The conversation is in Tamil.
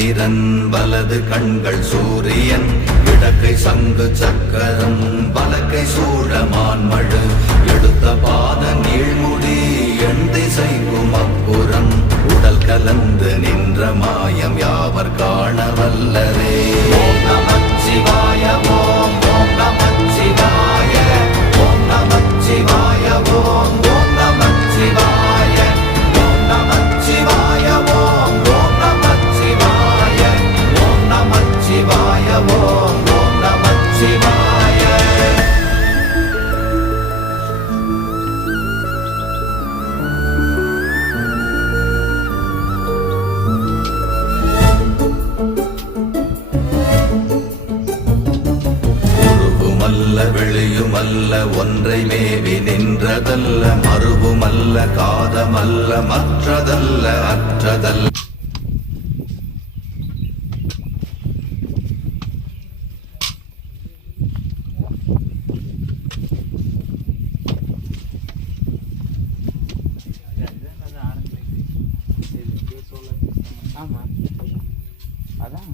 சந்திரன் வலது கண்கள் சூரியன் இடக்கை சங்கு சக்கரம் வலக்கை சூழமான்மழு எடுத்த பாத நீழ்முடி எண் திசைக்கும் அப்புறம் உடல் கலந்து நின்ற மாயம் யாவர் காண வல்லரே. ஓம் நமச்சிவாய ஓம் ஓம் நமச்சிவாய ஓம் நமச்சிவாய ஓம் ஓம் நமச்சிவாய ஓம் நமச்சிவாய ஓம் ஓம் நமச்சிவாய ஓம் நமச்சிவாய ஓம் ஓம் நமச்சிவாய. வெளியுமல்ல ஒன்றை மேவி நின்றதல்ல மறுவுமல்ல காதமல்ல மற்றதல்ல அற்றதல்ல. ஆமா அதான்